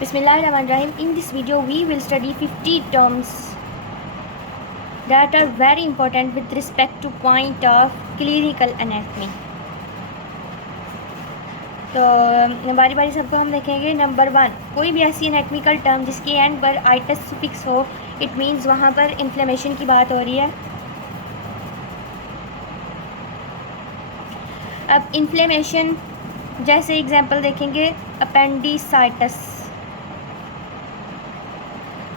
Bismillahirrahmanirrahim. In this video we will study 50 terms that are very important with respect to point of clinical anatomy. तो बारी बारी सबको हम देखेंगे. Number 1, कोई भी ऐसी एनाटमिकल टर्म जिसके एंड पर आइटस फिक्स हो, इट मीन्स वहाँ पर इन्फ्लेमेशन की बात हो रही है. अब इन्फ्लेमेशन जैसे एग्जांपल देखेंगे, अपेंडिसाइटिस.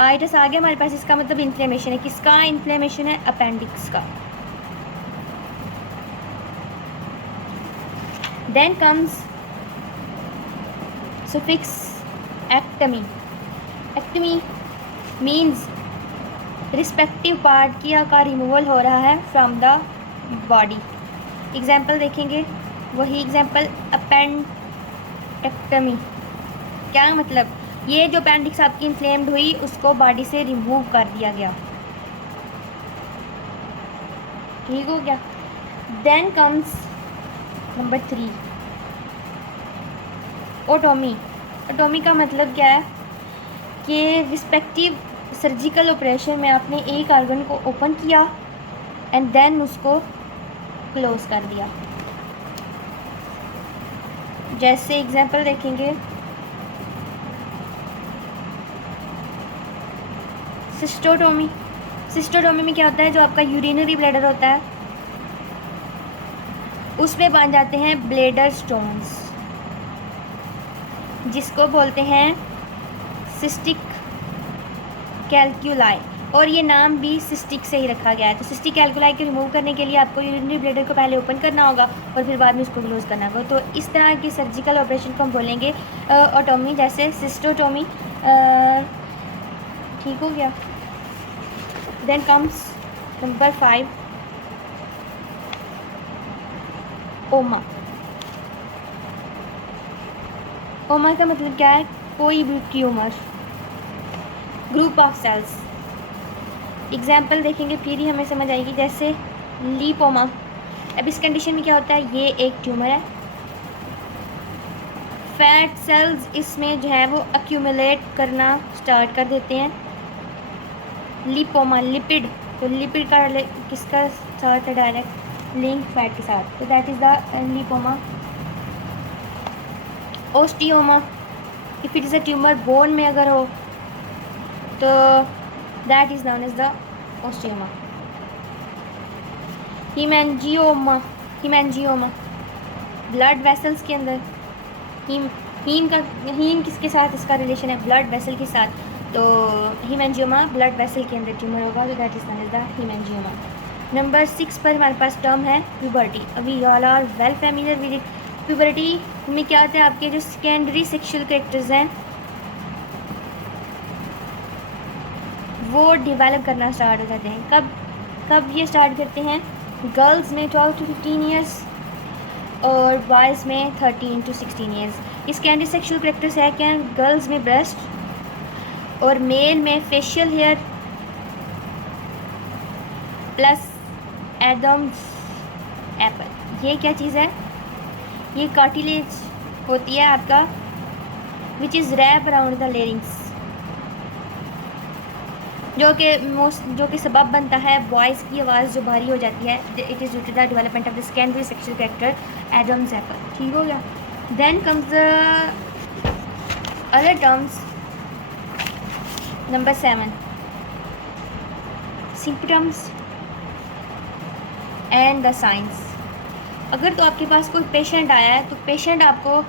आइटस आ गया हमारे पास, इसका मतलब इन्फ्लेमेशन है. किसका इन्फ्लेमेशन है? अपेंडिक्स का. Then comes suffix ectomy. Ectomy means respective part का रिमूवल हो रहा है फ्रॉम द बॉडी. एग्जाम्पल देखेंगे, वही एग्जाम्पल अपेंडेक्टमी. क्या मतलब? ये जो अपेंडिक्स आपकी इन्फ्लेम्ड हुई उसको बॉडी से रिमूव कर दिया गया. ठीक हो गया. Then comes number 3, otomy. Otomy का मतलब क्या है कि रिस्पेक्टिव सर्जिकल ऑपरेशन में आपने एक आर्गन को ओपन किया एंड देन उसको क्लोज कर दिया. जैसे एग्जांपल देखेंगे, सिस्टोटोमी. सिस्टोटोमी में क्या होता है? जो आपका यूरिनरी ब्लैडर होता है उसमें बन जाते हैं ब्लैडर स्टोन्स, जिसको बोलते हैं सिस्टिक कैल्कुलाई. और ये नाम भी सिस्टिक से ही रखा गया है. तो सिस्टिक कैल्कुलाई को रिमूव करने के लिए आपको यूरिनरी ब्लैडर को पहले ओपन करना होगा और फिर बाद में उसको क्लोज करना होगा. तो इस तरह की सर्जिकल ऑपरेशन को हम बोलेंगे ओटोमी, जैसे सिस्टोटोमी. ठीक हो गया. देन कम्स नंबर 5, ओमा. ओमा का मतलब क्या है? कोई भी tumour, group of cells. Example देखेंगे फिर ही हमें समझ आएगी. जैसे लीपोमा. अब इस कंडीशन में क्या होता है? ये एक ट्यूमर है. फैट सेल्स इसमें जो है वो अक्यूमुलेट करना स्टार्ट कर देते हैं. Lipoma, lipid. तो लिपिड का किसका साथ है? डायरेक्ट लिंक फैट के साथ. तो that is the lipoma. Osteoma. If it is a tumour bone में अगर हो तो that is known as the osteoma. Haemangioma. Haemangioma blood vessels के अंदर. हीम किसके साथ इसका रिलेशन है? ब्लड वेसल के साथ. तो हीमेंजियोमा ब्लड वेसल के अंदर ट्यूमर होगा, तो that is known as the haemangioma. Number 6 पर हमारे पास टर्म है प्यूबर्टी. अभी you all are well familiar with it. Puberty में क्या होता है? आपके जो सेकेंडरी सेक्सुअल कैरेक्टर्स हैं वो डेवलप करना स्टार्ट हो जाते हैं. कब ये स्टार्ट करते हैं? गर्ल्स में 12 to 15 ईयर्स और बॉयज़ में 13 to 16 ईयर्स. ये सेकेंडरी सेक्सुअल कैरेक्टर्स है क्या? गर्ल्स में ब्रेस्ट और मेल में facial here plus Adam's apple. ये क्या चीज़ है? ये कार्टिलेज होती है आपका, which is wrap around the larynx, जो कि सबब बनता है बॉयज़ की आवाज़ जो भारी हो जाती है. It is due to the development of the secondary sexual character Adam's apple. ठीक हो गया. Then comes the other terms. Number 7, symptoms and the signs. अगर तो आपके पास कोई पेशेंट आया है तो पेशेंट आपको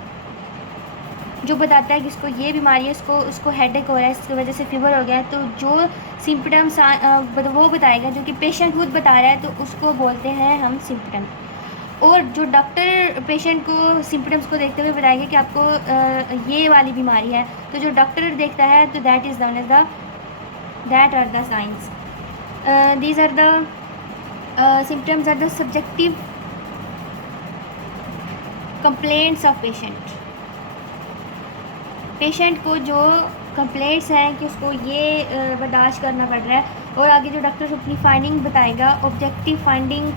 जो बताता है कि इसको ये बीमारी है, उसको हेडेक हो रहा है, इसकी वजह से फीवर हो गया है, तो जो सिम्पटम्स वो बताएगा, जो कि पेशेंट खुद बता रहा है, तो उसको बोलते हैं हम सिम्पटम. और जो डॉक्टर पेशेंट को सिम्पटम्स को देखते हुए बताएगा कि आपको ये वाली बीमारी है, तो जो डॉक्टर देखता है तो that is known as that are the signs. These are the symptoms are the subjective complaints of patient. Patient को जो कंप्लेंट्स हैं कि उसको ये बर्दाश्त करना पड़ रहा है, और आगे जो डॉक्टर अपनी फाइंडिंग बताएगा, ऑब्जेक्टिव फाइंडिंग,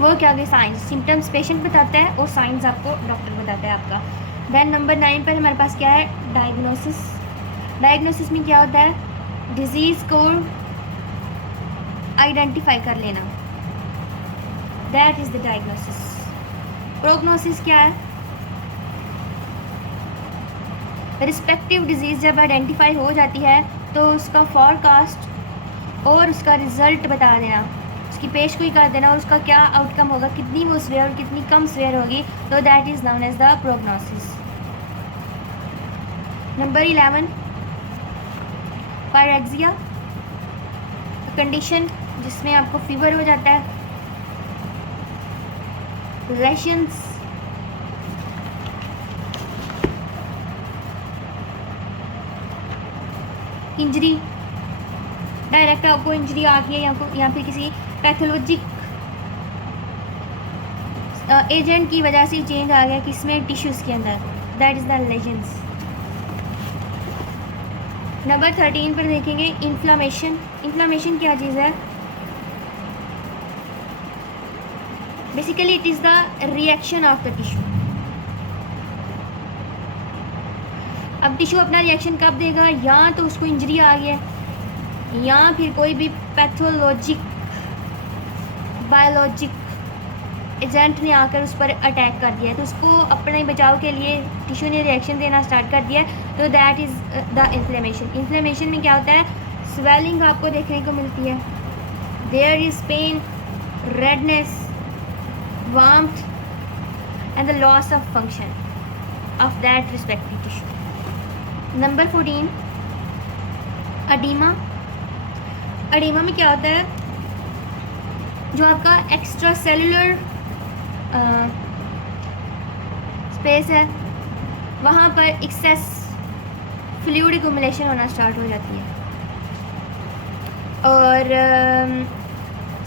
वो क्या होगी? साइंस. सिम्टम्स पेशेंट बताता है और साइंस आपको डॉक्टर बताता है आपका. देन नंबर 9 पर हमारे पास क्या है, डायग्नोसिस। डायग्नोसिस में क्या होता है, डिजीज़ को आइडेंटिफाई कर लेना, that is the diagnosis. Prognosis क्या है, रिस्पेक्टिव डिजीज़ जब आइडेंटिफाई हो जाती है तो उसका फॉरकास्ट और उसका रिज़ल्ट बता देना, उसकी पेशगोई कर देना और उसका क्या आउटकम होगा, कितनी वो स्वेयर और कितनी कम स्वेयर होगी, तो that is known as the prognosis. Number 11, pyrexia, condition जिसमें आपको फीवर हो जाता है, रैशंस, इंजरी, डायरेक्ट आपको इंजरी आ गई है या फिर किसी पैथोलॉजिक एजेंट की वजह से चेंज आ गया किसमें, टिश्यूज़ के अंदर, that is the legends. Number 13 पर देखेंगे इन्फ्लामेशन। इन्फ्लामेशन क्या चीज़ है, basically it is the reaction of the tissue. अब टिश्यू अपना रिएक्शन कब देगा, या तो उसको इंजरी आ गई है या फिर कोई भी पैथोलॉजिक बायोलॉजिक एजेंट ने आकर उस पर अटैक कर दिया है, तो उसको अपने बचाव के लिए टिश्यू ने रिएक्शन देना स्टार्ट कर दिया है, तो that is the inflammation. Inflammation में क्या होता है, स्वेलिंग आपको देखने को मिलती है, there is pain, redness, warmth and the loss of function of that respective tissue. Number 14, oedema. Oedema में क्या होता है, जो आपका एक्स्ट्रा सेलुलर स्पेस है वहाँ पर एक्सेस फ्लूइड एक्युमुलेशन होना स्टार्ट हो जाती है, और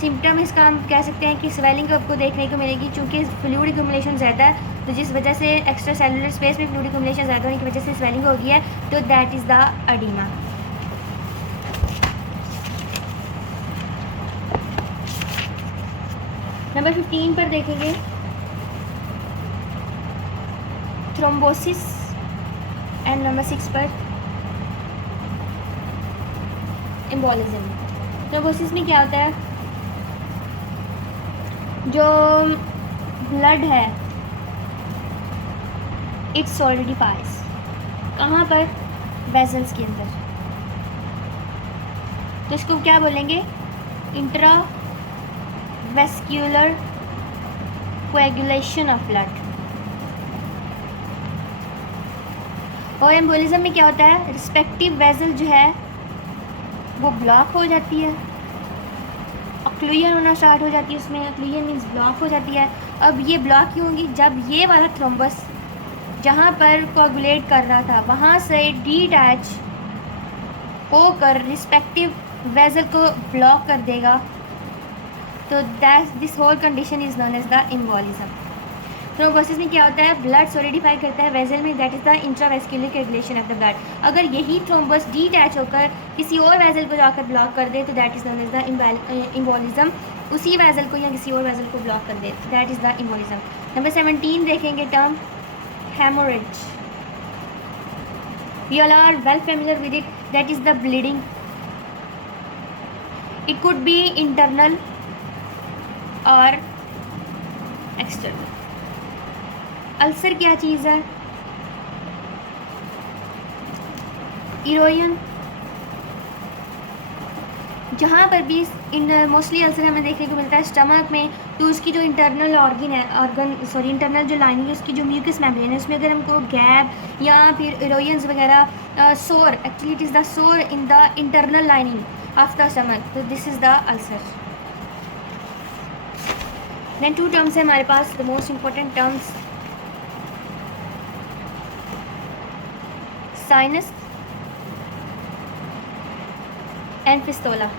सिम्टम इसका हम कह सकते हैं कि स्वेलिंग आपको देखने को मिलेगी, क्योंकि फ्लूइड एक्युमुलेशन ज़्यादा है, तो जिस वजह से एक्स्ट्रा सेलुलर स्पेस में फ्लूइड एक्युमुलेशन ज़्यादा होने की वजह से स्वेलिंग हो गई है, तो that is the oedema. Number 15 पर देखेंगे थ्रोम्बोसिस, एंड नंबर 6 पर एम्बोलिज्म। थ्रोम्बोसिस में क्या होता है, जो ब्लड है इट सॉलिडिफाइज, कहाँ पर, वेसल्स के अंदर, तो इसको क्या बोलेंगे, intra vascular coagulation of blood. और एम्बोलिज्म में क्या होता है, रिस्पेक्टिव वेसल जो है वो ब्लॉक हो जाती है, ऑक्लूजन होना स्टार्ट हो जाती है, उसमें ऑक्लूजन मीन्स ब्लॉक हो जाती है। अब ये ब्लॉक क्यों होंगी, जब ये वाला थ्रोम्बस जहाँ पर कोगुलेट कर रहा था वहाँ से डीटैच होकर रिस्पेक्टिव वेसल को ब्लॉक कर देगा, तो that this whole condition is known as the embolism. Thrombosis में क्या होता है, ब्लड सॉलिडिफाई करता है वेसल में, that is the intravascular coagulation of the blood. अगर यही थ्रोम्बस डीटैच होकर किसी और वेसल को जाकर ब्लॉक कर दे, तो that is known as the embolism. उसी वेसल को या किसी और वेसल को ब्लॉक कर दे, that is the embolism. Number 17 देखेंगे term haemorrhage. We all are well familiar with it, that is the bleeding. It could be internal और एक्सटर्नल। अल्सर क्या चीज़ है, इरोजन, जहाँ पर भी मोस्टली अल्सर हमें देखने को मिलता है स्टमक में, तो उसकी जो इंटरनल इंटरनल जो लाइनिंग है, उसकी जो म्यूकस मेम्ब्रेन है, उसमें अगर हमको गैप या फिर इरोजन्स वगैरह, सोर, actually it is the sore in the internal lining of the stomach, तो this is the ulcer. Then 2 terms है हमारे पास, the most important terms, sinus and fistula.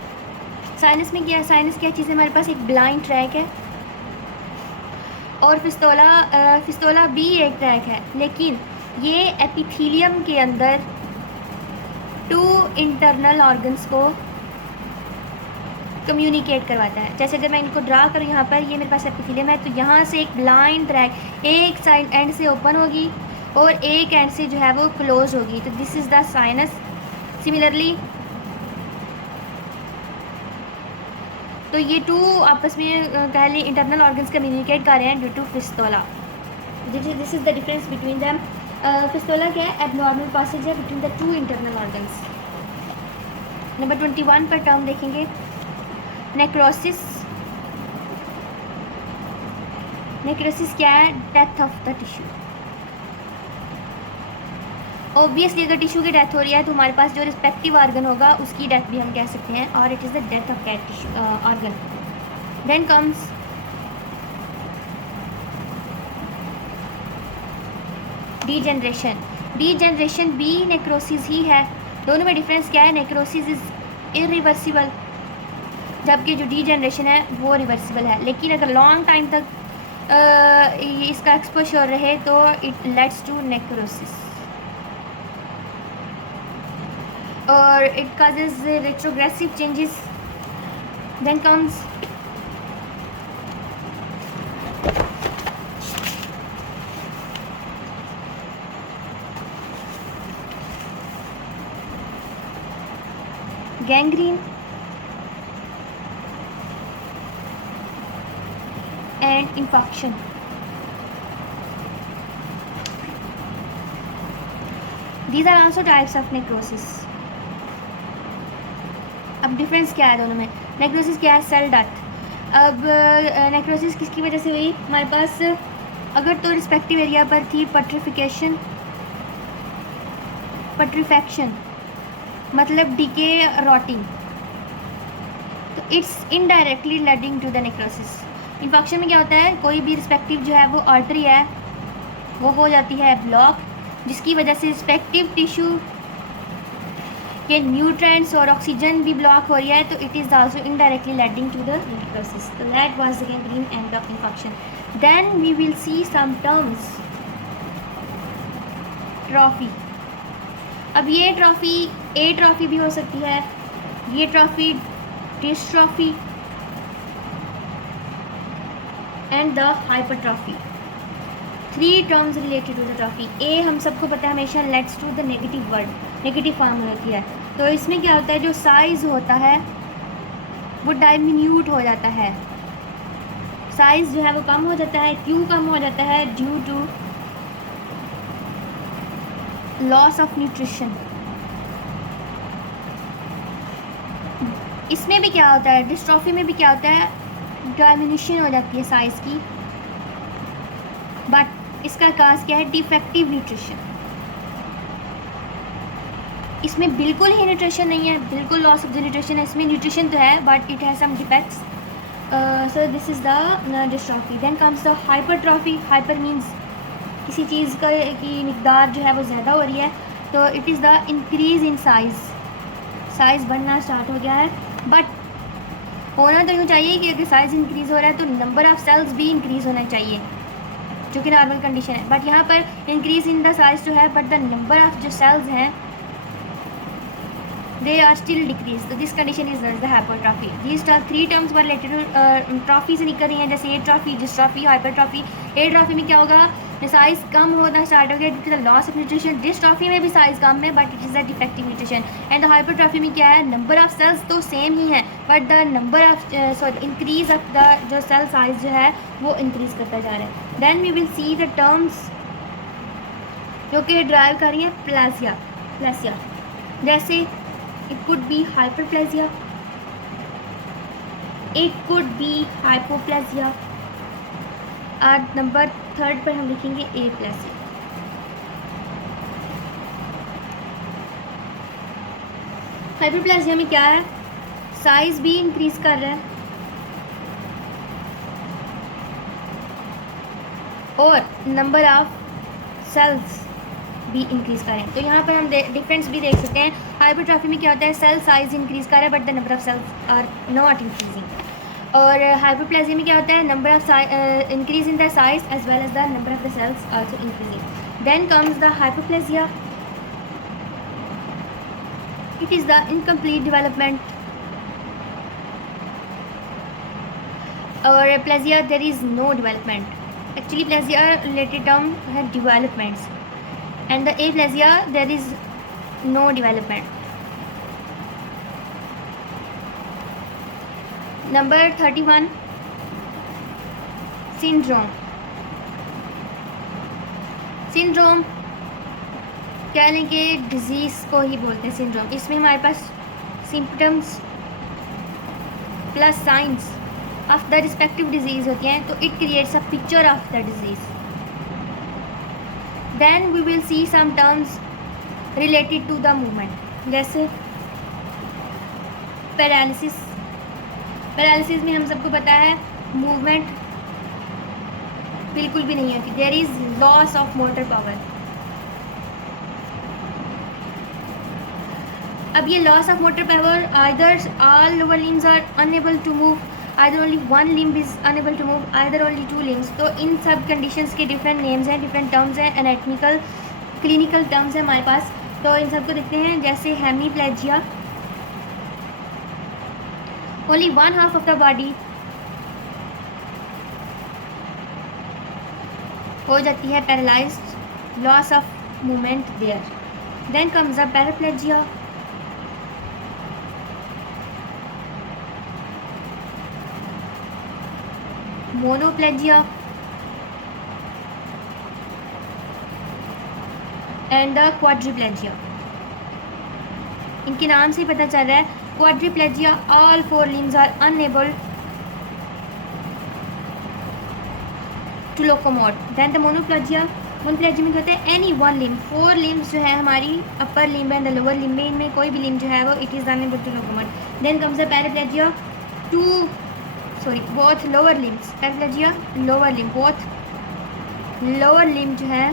Sinus में क्या है, साइनस क्या चीज़ है, हमारे पास एक ब्लाइंड ट्रैक है, और फिस्टोला भी एक ट्रैक है, लेकिन ये एपिथीलियम के अंदर 2 इंटरनल ऑर्गन्स को कम्युनिकेट करवाता है। जैसे अगर मैं इनको ड्रा करूँ, यहाँ पर ये मेरे पास एपिथेलियम है, तो यहाँ से एक ब्लाइंड ट्रैक एक साइड एंड से ओपन होगी और एक एंड से जो है वो क्लोज होगी, तो this is the sinus. Similarly तो ये टू आपस में कह ली इंटरनल ऑर्गन्स कम्युनिकेट कर रहे हैं due to fistula. This is the difference between them. Fistula क्या है? एबनॉर्मल पासेज है between the two internal organs. Number 21 पर टर्म देखेंगे नेक्रोसिस। नेक्रोसिस क्या है? Death of the tissue. Obviously अगर टिश्यू की डेथ हो रही है तो हमारे पास जो रिस्पेक्टिव ऑर्गन होगा उसकी डेथ भी हम कह सकते हैं, और it is the death of that tissue organ. Then comes degeneration. Degeneration भी नेक्रोसिस ही है। दोनों में डिफरेंस क्या है? नेक्रोसिस इज इरिवर्सिबल, जबकि जो डीजेनरेशन है वो रिवर्सिबल है। लेकिन अगर लॉन्ग टाइम तक इसका एक्सपोजर रहे तो इट लेड्स टू नेक्रोसिस, और it causes retrogressive changes. Then comes gangrene and infarction. These are also types of necrosis. अब डिफरेंस क्या है दोनों में? नेक्रोसिस क्या है? Cell death. अब नेक्रोसिस किसकी वजह से हुई? हमारे पास अगर तो रिस्पेक्टिव एरिया पर थी पट्रीफैक्शन मतलब डीके रॉटिंग, तो it's indirectly leading to the necrosis. Infection में क्या होता है? कोई भी रिस्पेक्टिव जो है वो आर्टरी है वो हो जाती है ब्लॉक, जिसकी वजह से रिस्पेक्टिव टिश्यू के न्यूट्रिएंट्स और ऑक्सीजन भी ब्लॉक हो रही है, तो it is also indirectly leading to the necrosis. तो that was the gangrene and the infection. Then we will see some terms. Trophy. अब ये ट्रॉफी ए ट्रॉफी भी हो सकती है, ये trophy dystrophy and the hypertrophy. 3 terms related to the trophy. ए हम सबको पता है हमेशा leads to the negative word, negative form में होती है। तो इसमें क्या होता है? जो साइज होता है वो डाइमिन्यूट हो जाता है, साइज जो है वो कम हो जाता है। क्यों कम हो जाता है? Due to loss of nutrition. इसमें भी क्या होता है? डिस्ट्रॉफी में भी क्या होता है? डायमिन्यूशन हो जाती है साइज की, बट इसका काज क्या है? Defective nutrition. इसमें बिल्कुल ही न्यूट्रिशन नहीं है, बिल्कुल लॉस ऑफ द न्यूट्रिशन है। इसमें न्यूट्रिशन तो है but it has some defects. So this is the dystrophy. Then comes the hypertrophy. Hyper means किसी चीज़ का की मिकदार जो है वो ज़्यादा हो रही है, तो it is the increase in size बढ़ना स्टार्ट हो गया है। बट होना तो यूँ चाहिए कि अगर साइज़ इंक्रीज़ हो रहा है तो नंबर ऑफ़ सेल्स भी इंक्रीज़ होना चाहिए, जो कि नॉर्मल कंडीशन है। बट यहाँ पर इंक्रीज़ इन द साइज़ जो है, बट द नंबर ऑफ़ जो सेल्स हैं they are still decreased. So this condition is known as the hypertrophy. These 3 terms were related to trophy से निकल रही हैं, जैसे atrophy, dystrophy, hypertrophy. Atrophy में क्या होगा? साइज़ कम होना स्टार्ट हो गया due to the loss of nutrition. Dystrophy में भी साइज़ कम है but it is the defective nutrition. And the hypertrophy में क्या है? नंबर ऑफ सेल्स तो सेम ही है but the number of increase of the जो सेल साइज़ जो है वो इंक्रीज़ करता जा रहा है। Then we will see the terms जो कि ड्राइव कर रही हैं प्लेसिया। जैसे it could be hyperplasia, it could be hypoplasia, और नंबर 3 पर हम लिखेंगे aplasia। हाइपरप्लेसिया में क्या है? साइज भी इंक्रीज कर रहा है और नंबर ऑफ सेल्स भी इंक्रीज़ करें। तो यहाँ पर हम डिफरेंस भी देख सकते हैं। हाइपरट्रॉफी में क्या होता है? सेल साइज इंक्रीज़ कर रहा है but the number of cells are not increasing. और हाइपरप्लेसिया में क्या होता है? Number of increase in the size as well as the number of the cells also increasing. Then comes the hypoplasia. It is the incomplete development. और plasia there is no development. Actually plasia related term है developments. and the aplasia there is no development. Number 31 syndrome. Syndrome कह लें कि disease को ही बोलते हैं syndrome. इसमें हमारे पास symptoms plus signs of the respective disease होती हैं, तो it creates a picture of the disease. Then we will see some terms related to the movement, जैसे पैरालिसिस। पैरालिसिस में हम सबको पता है मूवमेंट बिल्कुल भी नहीं होती, there is loss of motor power. अब ये loss of motor power, either all lower limbs are unable to move, either only one limb is unable to move, either only two limbs. तो इन सब conditions के different names हैं, different terms हैं, anatomical clinical terms हैं हमारे पास। तो इन सबको देखते हैं, जैसे hemiplegia, only one half of the body हो जाती है paralysed, loss of movement there. Then comes a paraplegia, monoplegia and the quadriplegia. इनके नाम से ही पता चल रहा है, quadriplegia all four limbs are unable to locomote. Then the monoplegia, monoplegia में कहते हैं any one limb, four limbs जो है हमारी upper limb and the lower limb में, इनमें कोई भी लिम्ब जो है वो it is unable to locomote. Then comes the paraplegia, both lower limbs, paraplegia lower limb, both lower limb जो है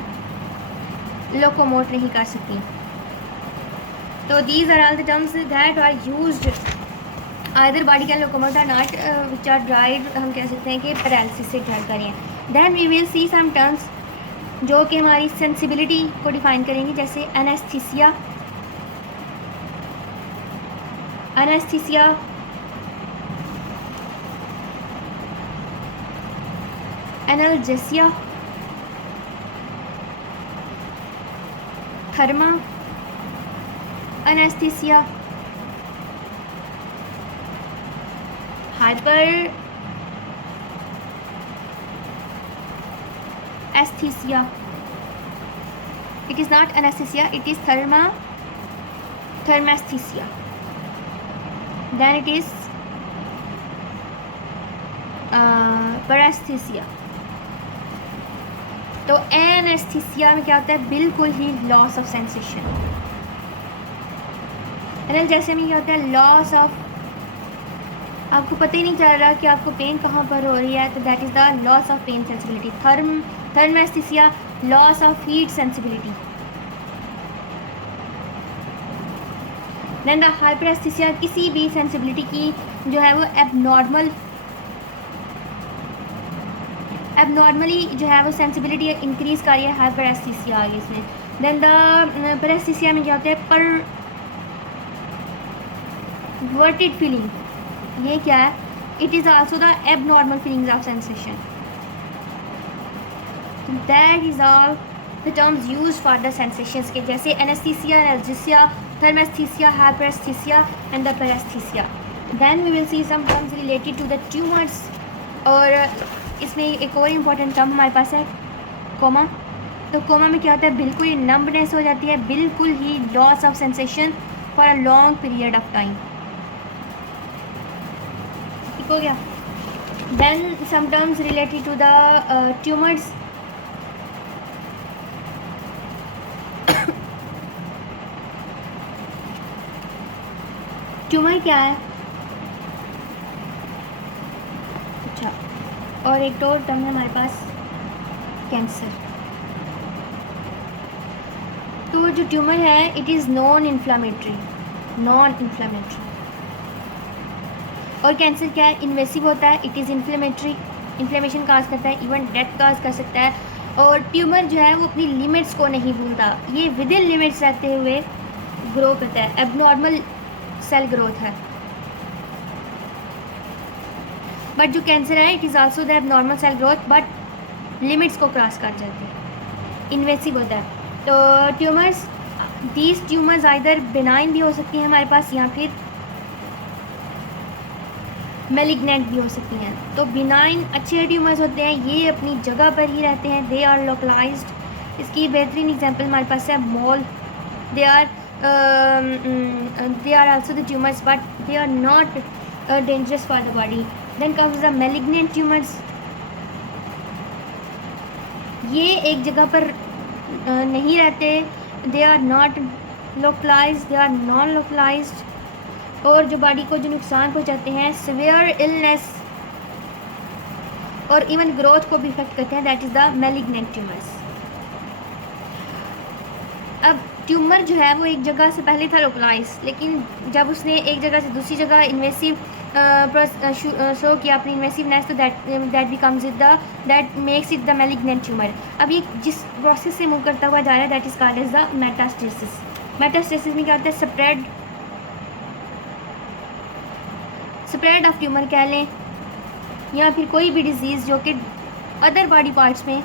लोकोमोट नहीं कर सकती। तो these are all the terms that are used either body can locomote or not, which are dried, हम कह सकते हैं कि पैरालिसिस से ड्राइव करें। Then we will see some terms जो कि हमारी सेंसिबिलिटी को डिफाइन करेंगे, जैसे anaesthesia, anaesthesia, analgesia, thermanaesthesia, hyperaesthesia, it is not anesthesia, it is thermasthesia. Then it is paresthesia. तो एनेस्थीसिया में क्या होता है, बिल्कुल ही लॉस ऑफ सेंसेशन। एनाल्जेसिया में क्या होता है, लॉस ऑफ, आपको पता ही नहीं चल रहा कि आपको पेन कहाँ पर हो रही है, तो that is the loss of pain sensibility. Thermaesthesia, loss of heat sensibility. Then the hyperaesthesia, किसी भी सेंसिबिलिटी की जो है वो एबनॉर्मली जो है वो सेंसिबिलिटी इंक्रीज़ कर रही है, हाइपरेस्थीसिया आ गई इसमें। देन द पेरेस्थीसिया में क्या होता है, परवर्टेड फीलिंग, ये क्या है, it is also the abnormal feelings of sensation. That is all the terms use for the sensations के, जैसे anaesthesia, analgesia, thermaesthesia, hyperaesthesia and the paraesthesia. Then we will see some terms related to the tumours, और इसमें एक और important term हमारे पास है coma. तो कोमा में क्या होता है, बिल्कुल ही नम्बनेस हो जाती है, बिल्कुल ही loss of sensation for a long period of time. ठीक हो गया। Then some terms related to the tumours, tumour क्या है, अच्छा, और एक और टर्म है हमारे पास कैंसर। तो जो ट्यूमर है इट इज़ नॉन इन्फ्लामेटरी, और कैंसर क्या है, इन्वेसिव होता है, इट इज़ इन्फ्लेमेटरी, इन्फ्लेमेशन काज करता है, इवन डेथ काज कर सकता है। और ट्यूमर जो है वो अपनी लिमिट्स को नहीं भूलता, ये विद इन लिमिट्स रहते हुए ग्रो करता है, एबनॉर्मल सेल ग्रोथ है। बट जो कैंसर है it is also the abnormal cell growth, but limits को क्रॉस कर जाते हैं, इन्वेसिव होता है। तो tumours, these tumours either benign भी हो सकती हैं हमारे पास या फिर मेलिग्नेंट भी हो सकती हैं। तो बिनाइन अच्छे ट्यूमर्स होते हैं, ये अपनी जगह पर ही रहते हैं, दे आर लोकलाइज्ड। इसकी बेहतरीन एग्जांपल हमारे पास है mole. They are also the tumours but they are not dangerous for the body. Then comes the malignant tumours. ये एक जगह पर नहीं रहते, they are not localised, they are non localised, और जो बॉडी को जो नुकसान पहुंचाते हैं, सिवियर इलनेस और इवन ग्रोथ को भी इफेक्ट करते हैं, that is the malignant tumours. अब ट्यूमर जो है वो एक जगह से पहले था लोकलाइज, लेकिन जब उसने एक जगह से दूसरी जगह इन्वेसिव शो किया अपनी इन्वेसिवनेस, तो that becomes it the that makes it the malignant tumour. अब ये जिस प्रोसेस से मूव करता हुआ जा रहा है, that is called as the metastasis. Metastasis में क्या होता है, स्प्रेड ऑफ ट्यूमर कह लें, या फिर कोई भी डिजीज़ जो कि अदर बॉडी पार्ट्स में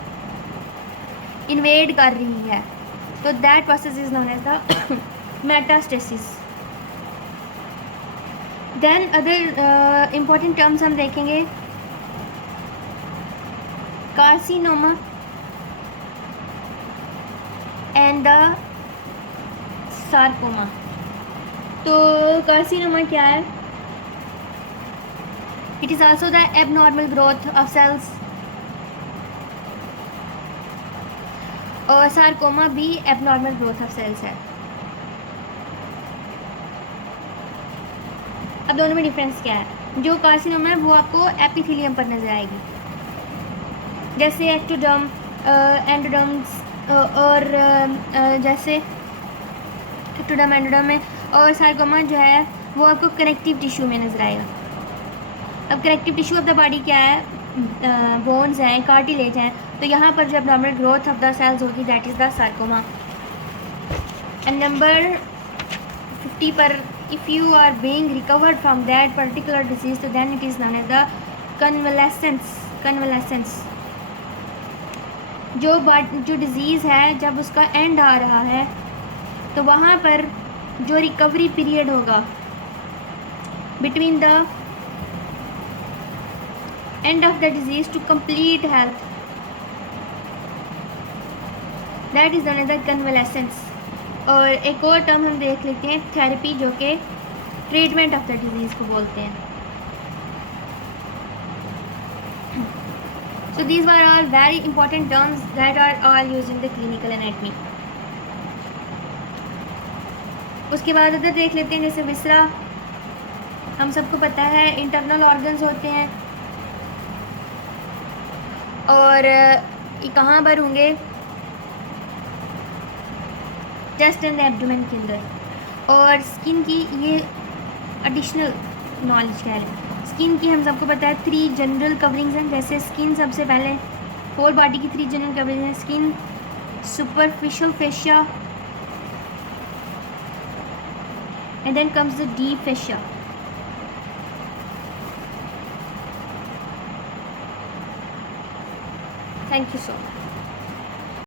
इन्वेड कर रही है, तो that process is known as the metastasis. Then other important terms हम देखेंगे, कार्सिनोमा एंड द सार्कोमा। तो कार्सिनोमा क्या है? It is also the abnormal growth of cells, और सार्कोमा भी abnormal growth of cells है। अब दोनों में डिफरेंस क्या है? जो कार्सिनोमा है वो आपको एपिथेलियम पर नजर आएगी, जैसे एक्टोडर्म, एंडोडर्म्स, और जैसे एक्टोडर्म एंडोडर्म में, और सार्कोमा जो है वो आपको कनेक्टिव टिश्यू में नजर आएगा। अब connective tissue of the body क्या है? बोन्स हैं, कार्टिलेज हैं, तो यहाँ पर जो abnormal growth of the cells होगी, that is the sarcoma. And number 50 पर, if you are being recovered from that particular disease, तो then it is known as the convalescence. जो डिज़ीज़ है जब उसका एंड आ रहा है, तो वहाँ पर जो रिकवरी पीरियड होगा between the end of the disease to complete health, that is known as the convalescence। और एक और टर्म हम देख लेते हैं, थेरेपी, जो कि ट्रीटमेंट ऑफ द डिजीज़ को बोलते हैं। So these were all very important terms that are all used in the clinical anatomy। उसके बाद अगर देख लेते हैं, जैसे विसरा, हम सबको पता है इंटरनल ऑर्गन्स होते हैं, और ये कहाँ पर होंगे? चेस्ट एंड एब्डोमेन के अंदर। और स्किन की, ये एडिशनल नॉलेज कह रहे हैं, स्किन की हम सबको पता है 3 जनरल कवरिंग्स हैं। जैसे स्किन सबसे पहले, होल बॉडी की 3 जनरल कवरिंग हैं, skin, superficial fascia, and then comes the deep fascia. Thank you so much.